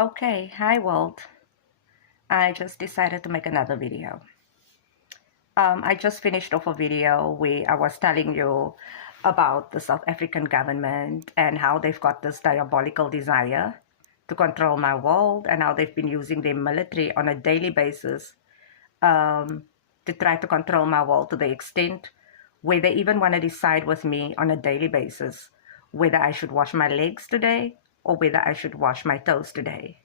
Okay, hi world. I just decided to make another video. I just finished off a video where I was telling you about the South African government and how they've got this diabolical desire to control my world and how they've been using their military on a daily basis um, to try to control my world to the extent where they even want to decide with me on a daily basis whether I should wash my legs today or whether I should wash my toes today.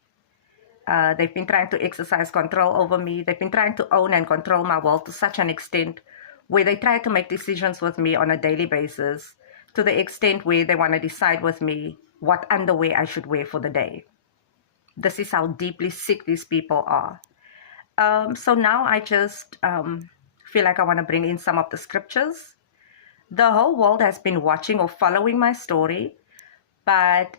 They've been trying to exercise control over me. They've been trying to own and control my world to such an extent where they try to make decisions with me on a daily basis to the extent where they want to decide with me what underwear I should wear for the day. This is how deeply sick these people are. So now I just feel like I want to bring in some of the scriptures. The whole world has been watching or following my story, but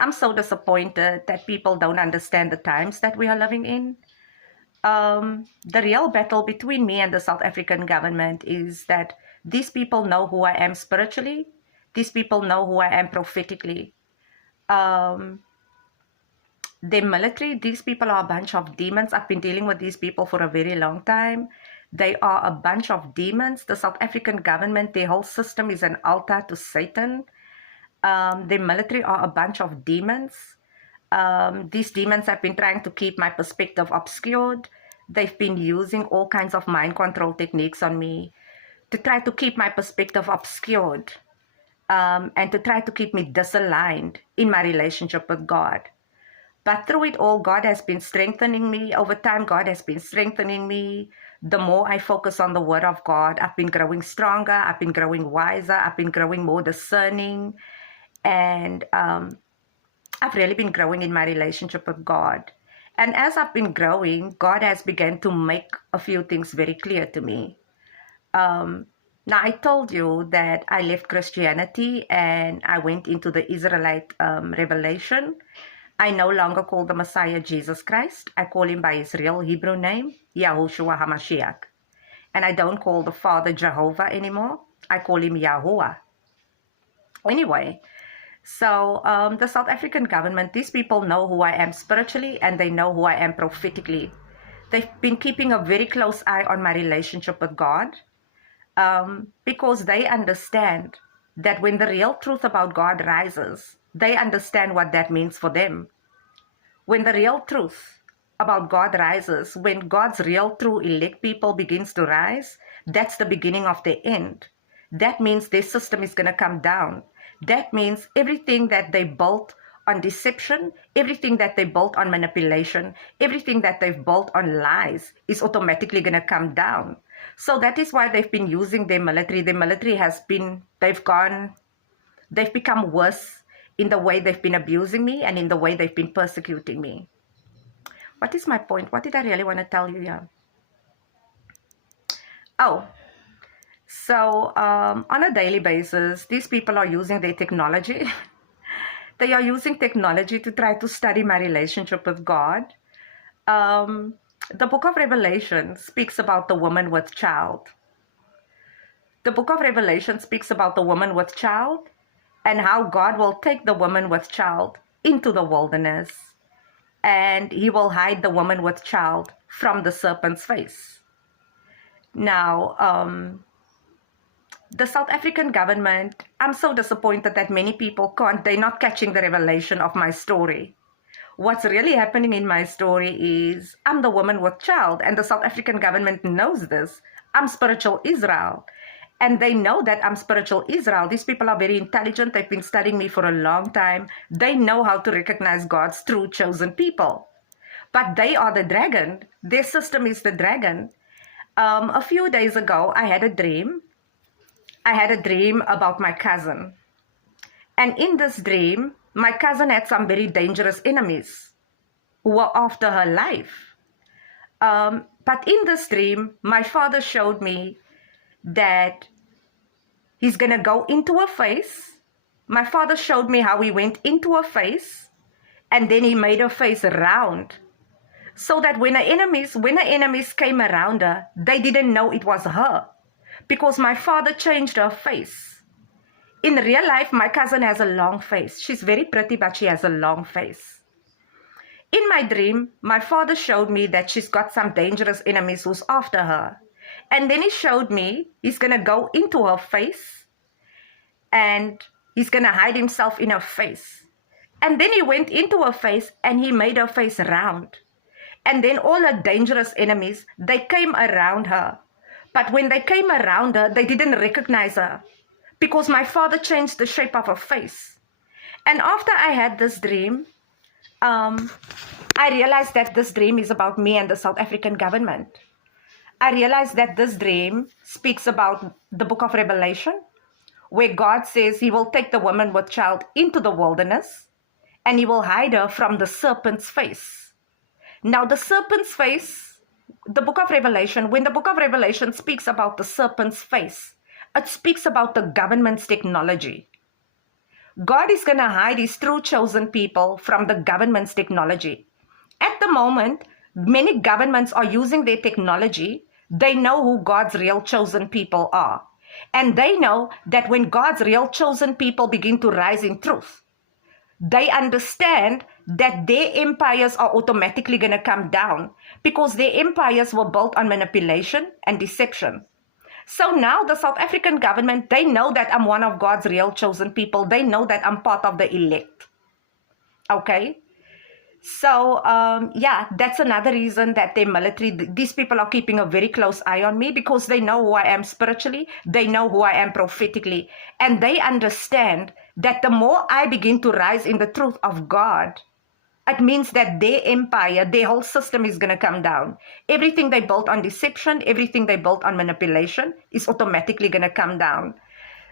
I'm so disappointed that people don't understand the times that we are living in. The real battle between me and the South African government is that these people know who I am spiritually. These people know who I am prophetically. The military, these people are a bunch of demons. I've been dealing with these people for a very long time. They are a bunch of demons. The South African government, their whole system is an altar to Satan. The military are a bunch of demons. These demons have been trying to keep my perspective obscured. They've been using all kinds of mind control techniques on me to try to keep my perspective obscured and to try to keep me disaligned in my relationship with God. But through it all, God has been strengthening me. Over time, God has been strengthening me. The more I focus on the Word of God, I've been growing stronger. I've been growing wiser. I've been growing more discerning. And I've really been growing in my relationship with God. And as I've been growing, God has begun to make a few things very clear to me. Now, I told you that I left Christianity and I went into the Israelite revelation. I no longer call the Messiah Jesus Christ. I call him by his real Hebrew name, Yahushua HaMashiach. And I don't call the Father Jehovah anymore. I call him Yahuwah. Anyway, so the South African government, these people know who I am spiritually and they know who I am prophetically. They've been keeping a very close eye on my relationship with God because they understand that when the real truth about God rises, they understand what that means for them. When the real truth about God rises, when God's real true elect people begins to rise, that's the beginning of the end. That means their system is going to come down. That means everything that they built on deception, everything that they built on manipulation, everything that they've built on lies is automatically going to come down. So that is why they've been using their military. The military has been, they've become worse in the way they've been abusing me and in the way they've been persecuting me. What is my point? What did I really want to tell you here? Oh, so on a daily basis, these people are using their technology. They are using technology to try to study my relationship with God. The book of Revelation speaks about the woman with child. The book of Revelation speaks about the woman with child and how God will take the woman with child into the wilderness and he will hide the woman with child from the serpent's face. Now, the South African government, I'm so disappointed that many people they're not catching the revelation of my story. What's really happening in my story is I'm the woman with child, and the South African government knows this. I'm spiritual Israel. And they know that I'm spiritual Israel. These people are very intelligent. They've been studying me for a long time. They know how to recognize God's true chosen people. But they are the dragon. Their system is the dragon. A few days ago, I had a dream. I had a dream about my cousin. And in this dream, my cousin had some very dangerous enemies who were after her life. But in this dream, my father showed me that he's going to go into her face. My father showed me how he went into her face and then he made her face round so that when her enemies came around her, they didn't know it was her because my father changed her face. In real life, my cousin has a long face. She's very pretty, but she has a long face. In my dream, my father showed me that she's got some dangerous enemies who's after her. And then he showed me he's going to go into her face and he's going to hide himself in her face. And then he went into her face and he made her face round. And then all her dangerous enemies, they came around her. But when they came around her, they didn't recognize her because my father changed the shape of her face. And after I had this dream, I realized that this dream is about me and the South African government. I realized that this dream speaks about the book of Revelation, where God says he will take the woman with child into the wilderness and he will hide her from the serpent's face. Now, the serpent's face, the book of Revelation, when the book of Revelation speaks about the serpent's face, it speaks about the government's technology. God is going to hide his true chosen people from the government's technology. At the moment, many governments are using their technology. They know who God's real chosen people are. And they know that when God's real chosen people begin to rise in truth, they understand that their empires are automatically going to come down because their empires were built on manipulation and deception. So now the South African government, they know that I'm one of God's real chosen people. They know that I'm part of the elect. Okay? So, yeah, that's another reason that their military, these people are keeping a very close eye on me because they know who I am spiritually. They know who I am prophetically. And they understand that the more I begin to rise in the truth of God, it means that their empire, their whole system is going to come down. Everything they built on deception, everything they built on manipulation is automatically going to come down.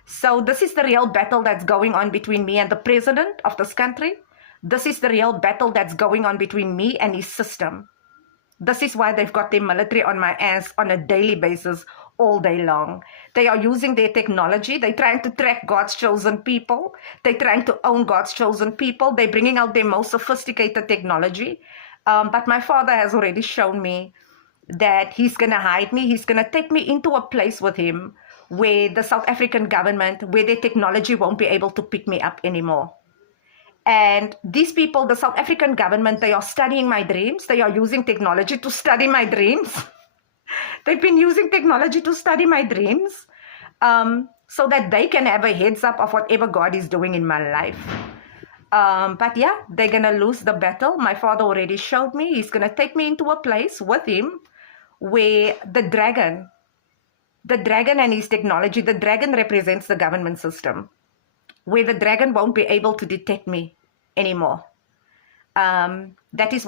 So this is the real battle that's going on between me and the president of this country. This is the real battle that's going on between me and his system. This is why they've got their military on my ass on a daily basis all day long. They are using their technology. They're trying to track God's chosen people. They're trying to own God's chosen people. They're bringing out their most sophisticated technology. But my father has already shown me that he's going to hide me. He's going to take me into a place with him where the South African government, where their technology won't be able to pick me up anymore. And these people, the South African government, they are studying my dreams. They are using technology to study my dreams. They've been using technology to study my dreams so that they can have a heads up of whatever God is doing in my life. But yeah, they're going to lose the battle. My father already showed me. He's going to take me into a place with him where the dragon and his technology, the dragon represents the government system, where the dragon won't be able to detect me anymore. That is